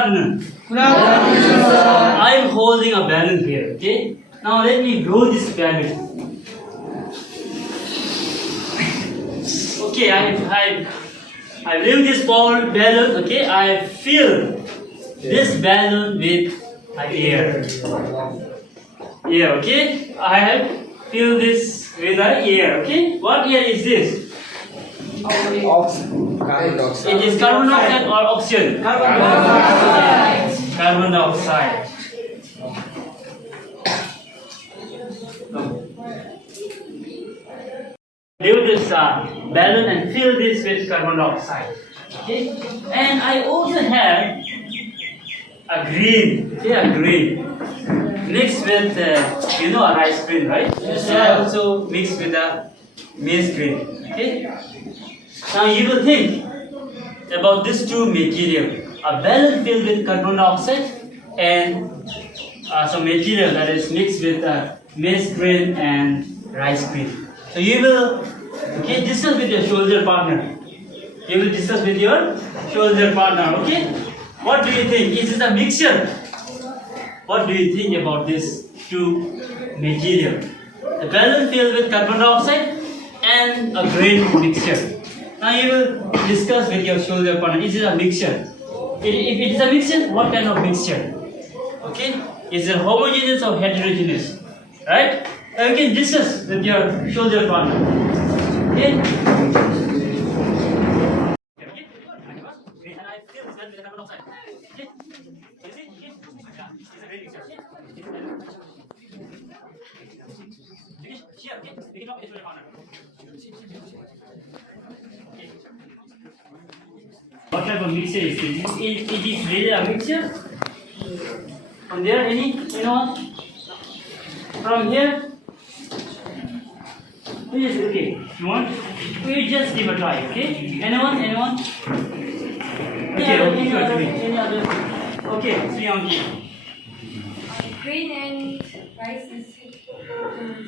afternoon. Good afternoon, sir. I am holding a balloon here. Okay. Now let me blow this balloon. Okay, I leave this balloon. Okay, I fill this balloon with air. Yeah. Okay, I have filled this with air. Okay, what air is this? Carbon dioxide. It is carbon dioxide or oxygen? Carbon dioxide. Carbon dioxide. Leave this balloon and fill this with carbon dioxide. Okay, and I also have a green. Okay, a green mixed with a rice grain, right? Yes, So I also mixed with a maize grain. Okay. Now you will think about these two materials: a balloon filled with carbon dioxide and some material that is mixed with maize grain and rice grain. So you will discuss with your shoulder partner. You will discuss with your shoulder partner. Okay? What do you think? Is this a mixture? What do you think about this two material? The balloon filled with carbon dioxide and a grain mixture. Now you will discuss with your shoulder partner. Is it a mixture? If it is a mixture, what kind of mixture? Okay? Is it homogeneous or heterogeneous? Right? Now you can discuss with your shoulder partner. Okay? What type of mixture is this? It is really a mixture? From there, anyone? From here? Please, okay. You want? We just give a try, okay? Anyone? Okay, any other? Okay, Sriyanki. Grain and rice is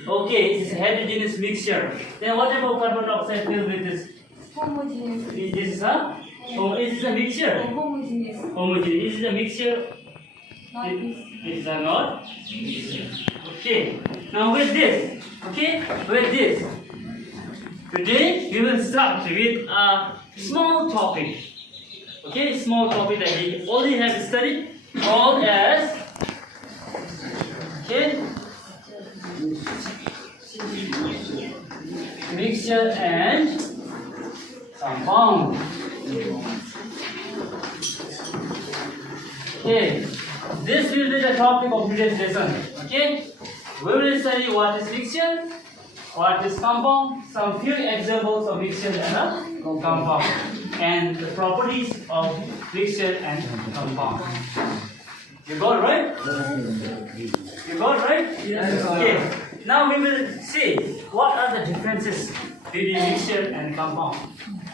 Okay, it's a heterogeneous mixture. Then what about carbon dioxide filled with this? homogeneous. This is a mixture. Homogeneous. Homogeneous. Is it a mixture? Not this. It is not. Okay. Now with this, today we will start with a small topic. Okay, small topic that we already have studied, called as mixture and compound. Okay, this will be the topic of today's lesson. Okay, we will study what is mixture, what is compound, some few examples of mixture and a compound, and the properties of mixture and compound. You got it right? You got it right? Yes. Okay. Now we will see what are the differences between mixture and compound.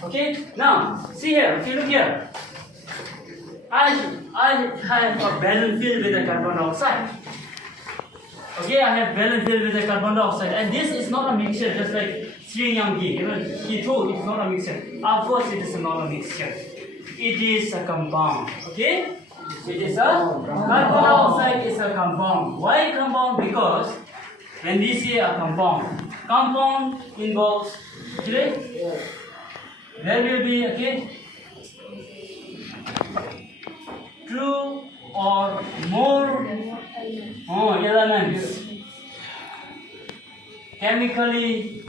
Okay. Now see here. If you look here, I have a balloon filled with a carbon dioxide. Okay, I have balloon filled with a carbon dioxide, and this is not a mixture, just like Sriyanki. He told it's not a mixture. Of course, it is not a mixture. It is a compound. Okay. It is a carbon dioxide is a compound. Why compound? Because when we say a compound involves there will be two or more elements chemically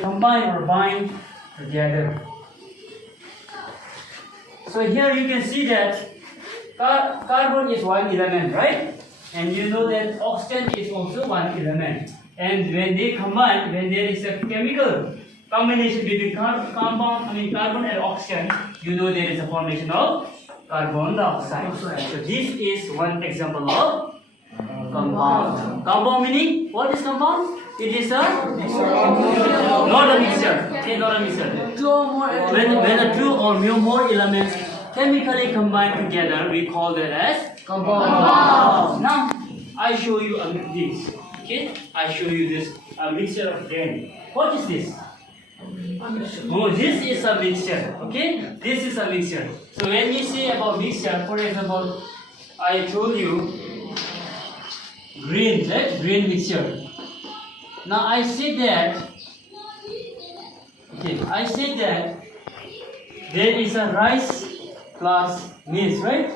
combine or bind together. So here you can see that carbon is one element, right? And you know that oxygen is also one element. And when they combine, when there is a chemical combination between carbon and oxygen, you know there is a formation of carbon dioxide. So this is one example of compound. Compound meaning, what is compound? It is not a mixture. Okay, not a mixture. When the two or more elements chemically combine together, we call that as compound. Now, I show you this. Okay, I show you this mixture of grain. What is this? Oh, this is a mixture. Okay, this is a mixture. So when we say about mixture, for example, I told you green, right? Green mixture. Now I said that. Okay, I said that there is a rice plus maize, right?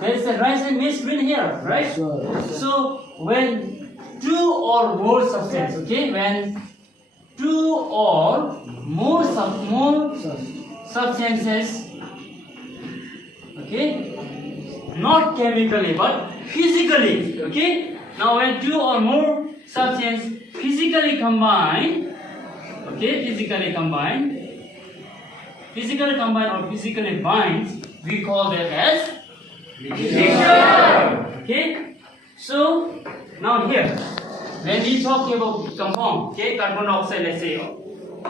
There is a rice and maize green here, right? So when two or more substance, okay, when two or more substances, okay, not chemically but physically, okay. Now when two or more substances physically combine, okay, physically combine or physically binds, we call that as mixture. Okay. So now here, when we talk about compound, okay, carbon dioxide, let's say,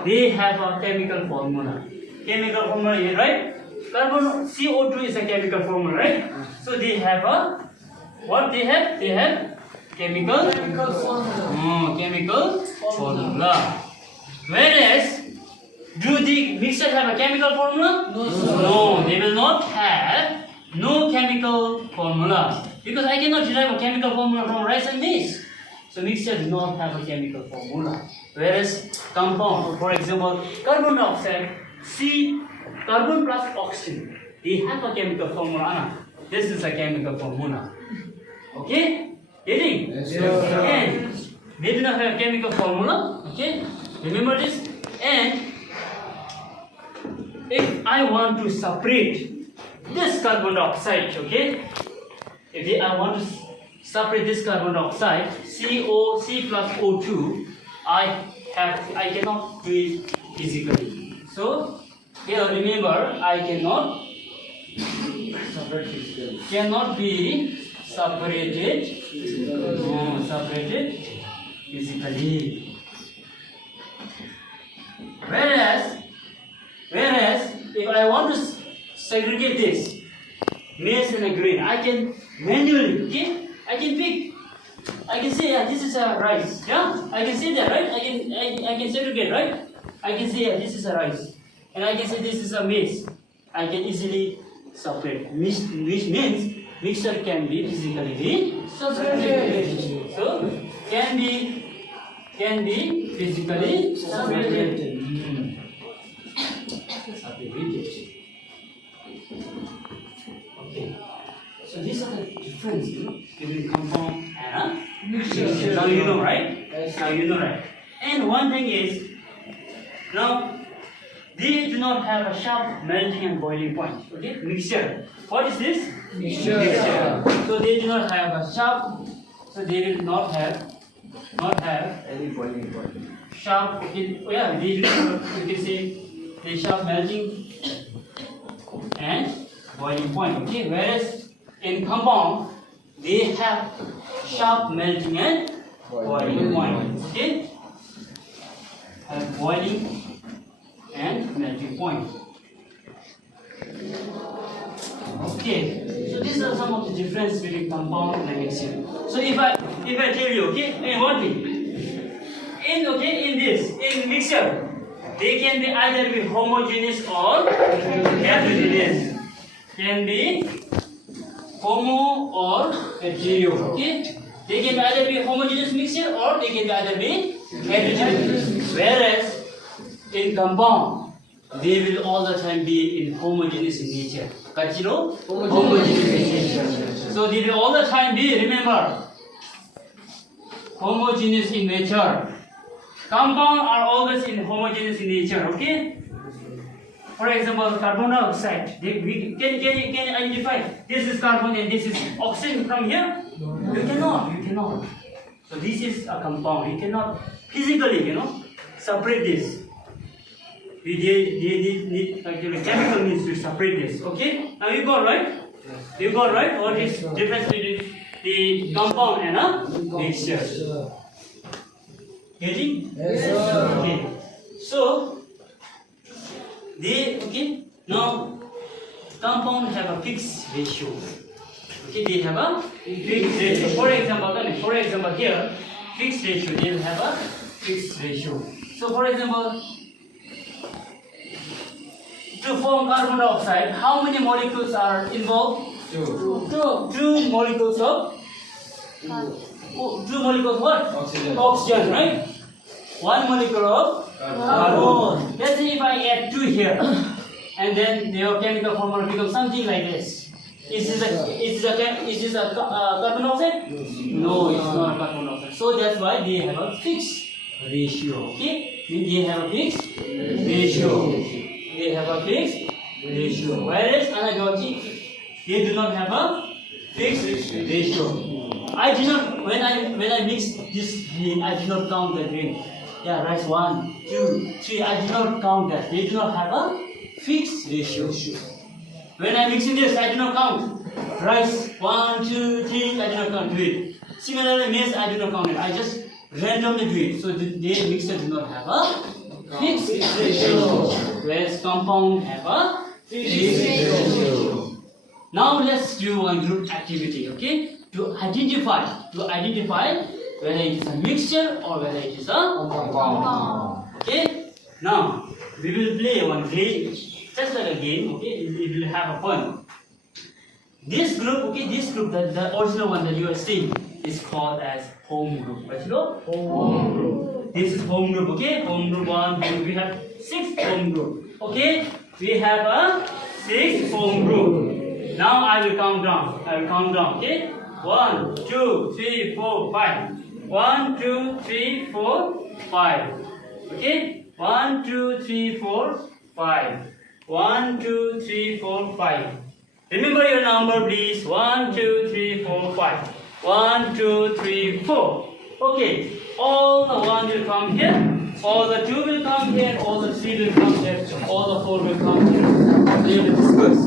they have a chemical formula. Chemical formula here, right? Carbon CO2 is a chemical formula, right? So they have a what they have? They have chemical formula. Chemical formula. Whereas, do the mixture have a chemical formula? No, they will not have no chemical formula, because I cannot derive a chemical formula from rice and maize. So mixture do not have a chemical formula. Whereas compound, for example, carbon dioxide, carbon plus oxygen, they have a chemical formula. This is a chemical formula. Okay? Getting? Yes, And they do not have a chemical formula. Okay? Remember this? And if I want to separate this carbon dioxide, okay? If I want to separate this carbon dioxide, C plus O2, I cannot do it physically. So here remember, I cannot be separated physically. Whereas if I want to segregate this maize and a grain, I can manually, okay? I can pick. I can say, yeah, this is a rice. Yeah, I can say that, right? I can segregate, right? I can say, yeah, this is a rice, and I can say this is a maize. I can easily separate, which means mixture can be physically separated. So can be physically separated. Okay. So these are the difference between compound and a mixture. Now you know, right? Now you know, right? And one thing is, now they do not have a sharp melting and boiling point. Okay, mixture. What is this? Mixture. So they do not have a sharp. So they will not have any boiling point. Sharp. Yeah, they do not. You can say the sharp melting and boiling point. Okay, whereas in compound they have sharp melting and boiling point. Okay, have boiling and melting point. Okay, so these are some of the difference between compound and mixture. So if I tell you, okay, in one thing, in mixture, they can be either be homogeneous or heterogeneous. Can be homo or hetero. Okay, they can either be homogeneous mixture or they can either be heterogeneous. Whereas in compound, they will all the time be in homogeneous in nature. Kachiro? Homogeneous in nature. So they will all the time be, remember, homogeneous in nature. Compound are always in homogeneous in nature. Okay? For example, carbon dioxide. Can you identify this is carbon and this is oxygen from here? No. You cannot. So this is a compound. You cannot physically, separate this. We need actually chemical means to separate this. Okay? Now you got right? Yes. You got right? What is difference between the compound and a mixture? Getting? Yes, sir. Okay. So now compound have a fixed ratio. Okay, they have a fixed ratio. For example, here fixed ratio. They will have a fixed ratio. So for example, to form carbon dioxide, how many molecules are involved? Two molecules of what? Oxygen, right? One molecule of carbon. Let's say if I add 2 here, and then their chemical formula becomes something like this. Is this a carbon dioxide? No, it's not a carbon dioxide. So that's why they have a fixed ratio. Okay? They have a fixed ratio. They have a fixed ratio. Whereas anaerobic, they do not have a fixed ratio. I did not when I mix this drink, I did not count the drink. Yeah, rice 1, 2, 3. I did not count that. They do not have a fixed ratio. When I mix in this, I do not count. Rice 1, 2, 3. I do not count. Do it. Similarly, maize, I do not count it. I just randomly do it. So the mixture do not have a fixed ratio. Whereas compound have a fixed ratio. Now let's do one group activity. Okay. To identify whether it is a mixture or whether it is a compound. Okay. Now we will play one game, just like a game. Okay, it will have a fun. This group, okay, the original one that you are seeing is called as home group. What's it called? Home group. This is home group. Okay, home group 1. We have 6 home group. Okay, we have a 6 home group. Now I will count down. Okay. 1, 2, 3, 4, 5. 1, 2, 3, 4, 5. Okay? 1, 2, 3, 4, 5. 1, 2, 3, 4, 5. Remember your number, please. 1, 2, 3, 4, 5. 1, 2, 3, 4. Okay. All the 1 will come here. All the 2 will come here. All the 3 will come here. All the 4 will come here. We will discuss.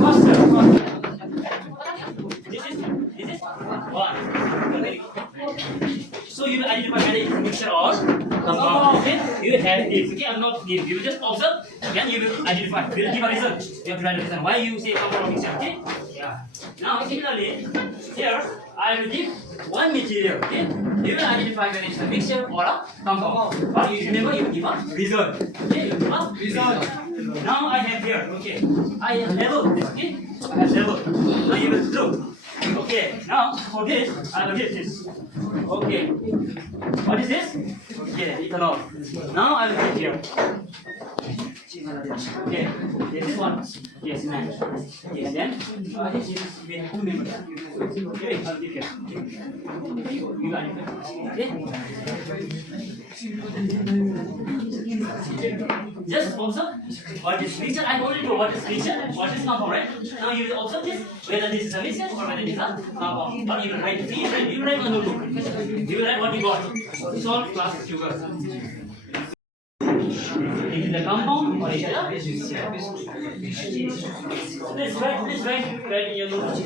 Faster. This is 1. So you will identify whether it is mixture or compound. Okay? You have this. Okay? I will not give. You will just observe. Then you will identify. We will give a reason. You have to write a reason why you say compound or mixture. Okay? Yeah. Now similarly, here I will give one material. Okay? You will identify whether it is a mixture or a compound. But you remember you will give a reason. Okay? You give a reason. Now I have here. Okay? I have labeled this. Okay? I have labeled. Now you will look. Okay, now for this, I will get this. Okay, what is this? Okay, ethanol. Now I will get here. Okay, this is one. Yes, man. Okay, and then this is we have 2 members. Okay, I'll give here. You got it. Okay. Just observe what is mixture. I told you what is mixture, what is compound, right? Now you will observe this, whether this is a mixture or whether it is a compound. Or you will write. You will write on the notebook. You will write what you got. Salt plus sugar. Is it a compound or is it a mixture? Please write in your notebook.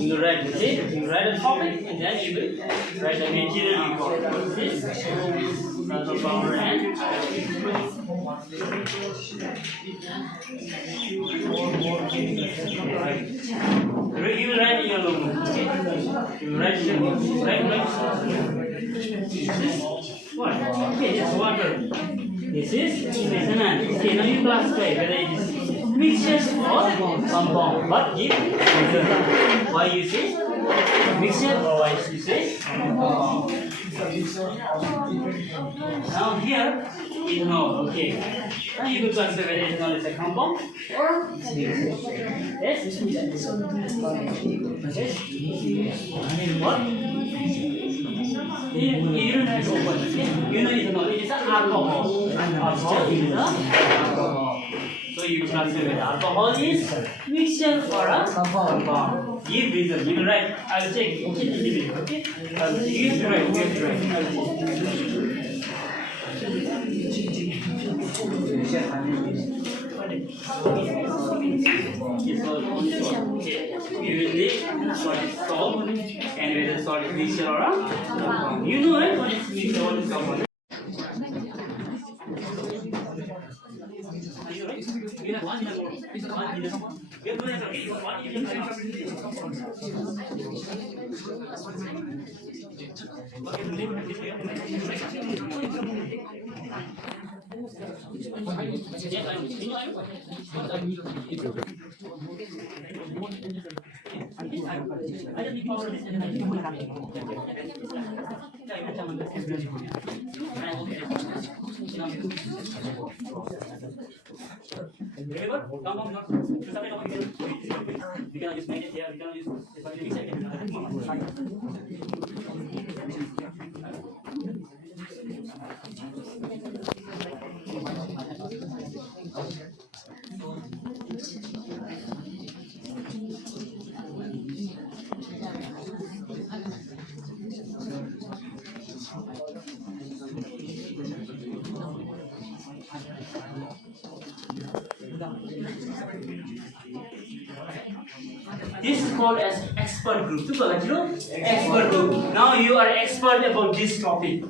You will write, okay? You will write a topic and then you will write the material you got. What is this? Sulfur powder and you will write in your notebook. Okay? You will write in your notebook. What? Okay, this is water. This is methanol. Okay, now you classify whether it is mixture or compound. But give reason why you say mixture or why you say compound. Now here ethanol. Okay. Now you will consider whether ethanol is a compound or mixture. Yes? Yes? What? You don't have to open. You know ethanol. It is an alcohol. Alcohol is a alcohol. So you consider whether alcohol is mixture or a compound. Give reason. You will write. I will check. Okay. Okay. You have to write. You have to write. I You will leave what is salt and whether salt is mixture or a compound. You know it. What is mixture? What is compound? Are you right? You have 1 more. You have 1 more. You have 1 more. Remember? Compound not to separate out, we can use magnet here, we can use this is called as expert group. Expert group. Now you are expert about this topic.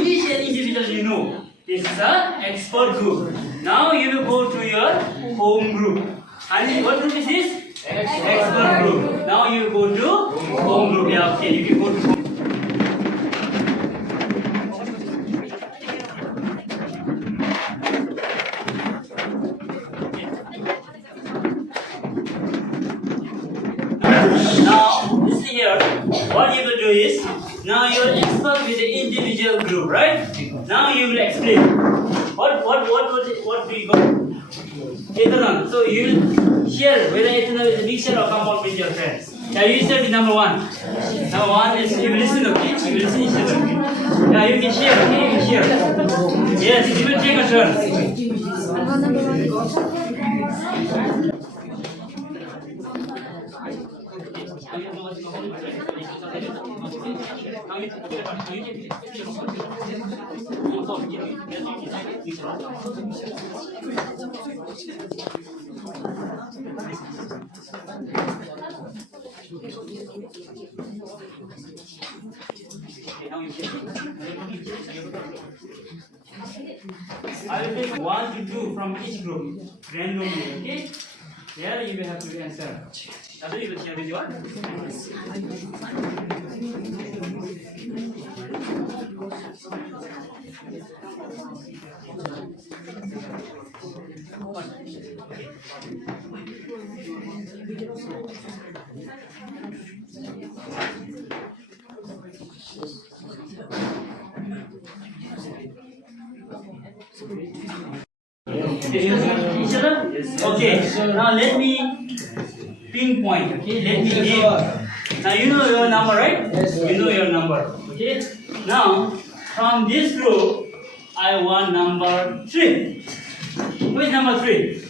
Each and individual you know. This is an expert group. Now you will go to your home group. And what group is this? Expert group. Now you will go to home group. Yeah, okay. You can go to home. What you will do is, now you will expert with the individual group, right? Now you will explain. What do you got? Ethanol. So you will share whether ethanol is a mixture or compound with your friends. Now you start with number one. Number one is you will listen, okay? You will listen each other, okay? Now you can share, okay? You can share. Yes, you will take a turn. I will take 1 to 2 from each group randomly, okay? There you will have to answer. Now you will share with your each other? Okay, now let me pinpoint, okay? Let me name. Now you know your number, right? You know your number, okay? Now, from this group, I want number 3. Who is number 3?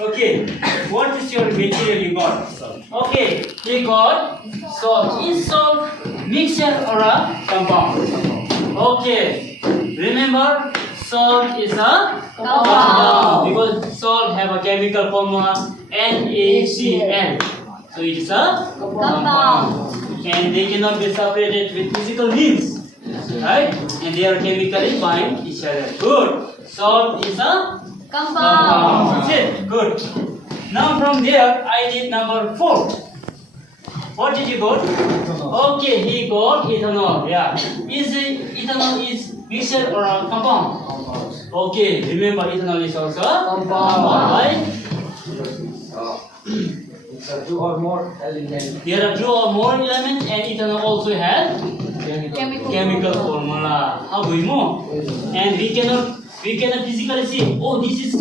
Okay, what is your material you got? Okay, he got salt. Is salt mixture or a compound? Okay, remember salt is a compound because salt have a chemical formula NaCl. So it is a compound. And they cannot be separated with physical means. Right? And they are chemically bind each other. Good. Salt is a compound. That's it. Good. Now from there I need number 4. What did you got? Okay, he got ethanol. Yeah. Is ethanol is mixture or a compound? Okay, remember ethanol is also a compound, right? Two or more elements. There are 2 or more elements, and ethanol also has chemical formula. How do we know? And we cannot physically see. Oh, this is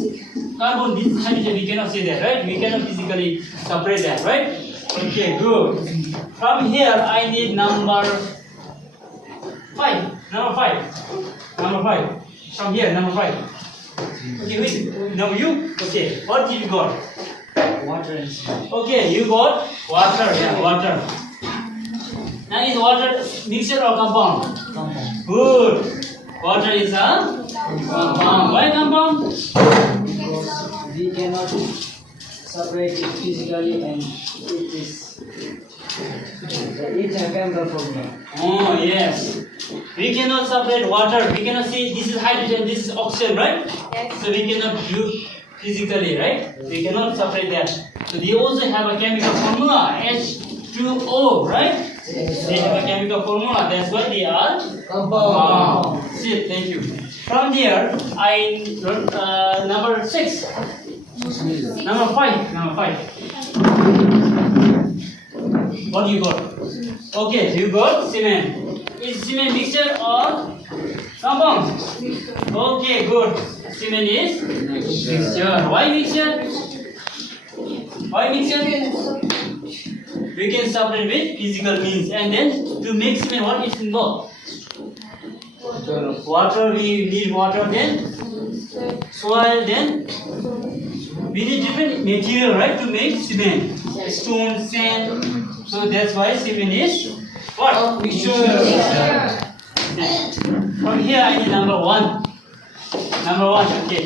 carbon, this is hydrogen. We cannot see that, right? We cannot physically separate that, right? Okay, good. From here, I need number 5. Number 5. Number 5. From here, number 5. Okay, wait. Now you. Okay, what did you got? Water and salt. Okay, you got water. Yeah, water. Now is water mixture or compound? Compound. Good. Water is a compound. Why compound? Because we cannot separate it physically and it is a chemical formula. Oh yes. We cannot separate water. We cannot say this is hydrogen, this is oxygen, right? Yes. So we cannot do physically, right? We cannot separate that. So they also have a chemical formula H2O, right? They have a chemical formula. That's why they are Compound. That's it. Thank you. From here, I wrote number 6. Number 5. Number 5. What do you got? Okay, you got cement. Is cement mixture or compound? Okay, good. Cement is mixture. Why mixture? Why mixture? We can separate with physical means, and then to make cement, what is involved? Water. We need water, then soil, then we need different material, right, to make cement. Stone, sand. So that's why cement is what? Mixture. From here I need number 1. Number 1, okay.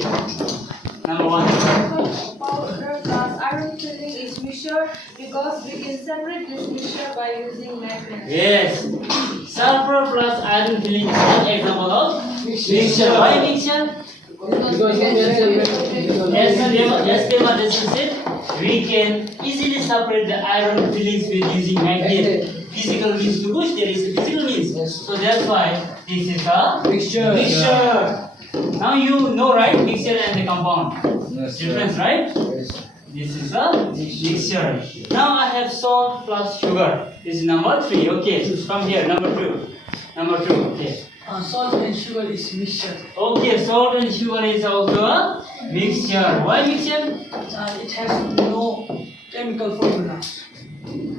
Number 1. Powder plus iron filling is mixture because we can separate this mixture by using magnet. Yes. Sulfur plus iron filling is one example of mixture. Why mixture? As Pema just said, we can easily separate the iron fillings with using magnet. Physical means to push, there is a physical means. So that's why this is a Mixture. mixture. Now you know, right, mixture and the compound. Difference, right? This is a mixture. Now I have salt plus sugar. This is number 3. Okay, from here, number 2. Number 2, okay. Salt and sugar is mixture. Okay, salt and sugar is also a mixture. Why mixture? It has no chemical formula.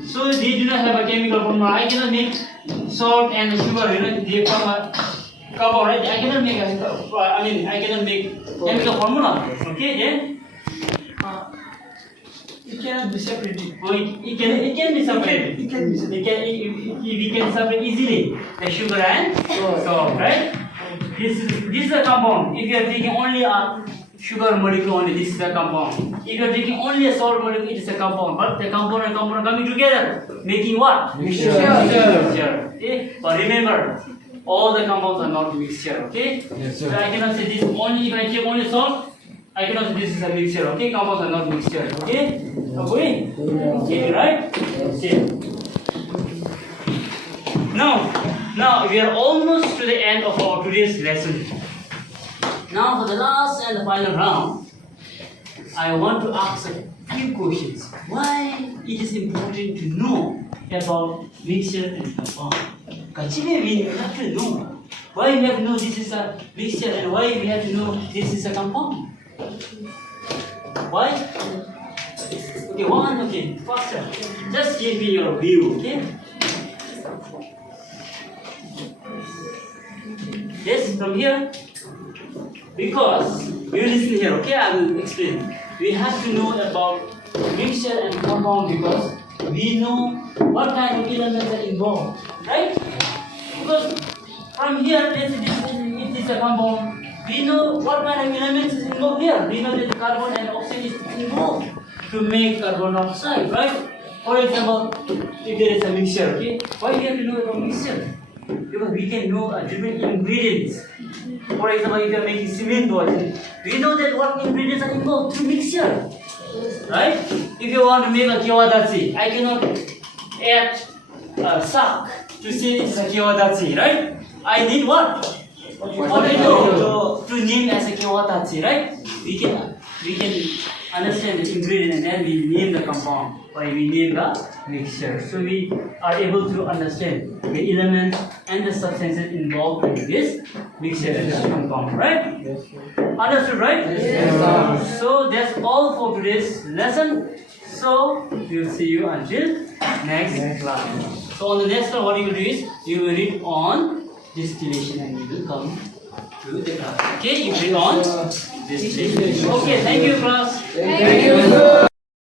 So they do not have a chemical formula. I cannot make salt and sugar, they form a compound, right? I cannot make I cannot make chemical formula. Okay, then It cannot be separated. oh, it can be separated. We can separate easily the sugar and salt, right? This is a compound. If you are taking only a sugar molecule only, this is a compound. If you are taking only a salt molecule, it is a compound. But the compound and compound coming together, making what? Mixture. Mixture. Okay? But remember, all the compounds are not mixture. Okay? Yes, So I cannot say this only if I take only salt. I cannot say this is a mixture. Okay? Compounds are not mixture. Okay? Okay? Okay, right? Okay. Now we are almost to the end of our today's lesson. Now for the last and the final round, I want to ask a few questions. Why it is important to know about mixture and compound? Actually, we have to know. Why we have to know this is a mixture and why we have to know this is a compound? Why? Okay, okay, faster. Just give me your view, okay? Yes, from here. Because we will listen here, okay? I will explain. We have to know about mixture and compound because we know what kind of elements are involved, right? Because from here, let's say it is a compound. We know what kind of elements is involved here. We know that the carbon and oxygen is involved to make carbon dioxide, right? For example, if there is a mixture, okay? Why we have to know about mixture? Because we can know different ingredients. For example, if you are making cement board, we know that what ingredients are involved to mixture, right? If you want to make a kiwadachi, I cannot add sak to say it is a kiwadachi, right? I need what? Potato to name as a kiwadachi, right? We can understand the ingredient and then we name the compound or we name the mixture. So we are able to understand the elements and the substances involved in this mixture and this compound, right? Yes, Understood, right? Yes. So that's all for today's lesson. So we will see you until next class. So on the next class, what you will do is you will read on distillation and you will come to the class. Okay, you read on distillation. Okay, thank you, class. Thank you.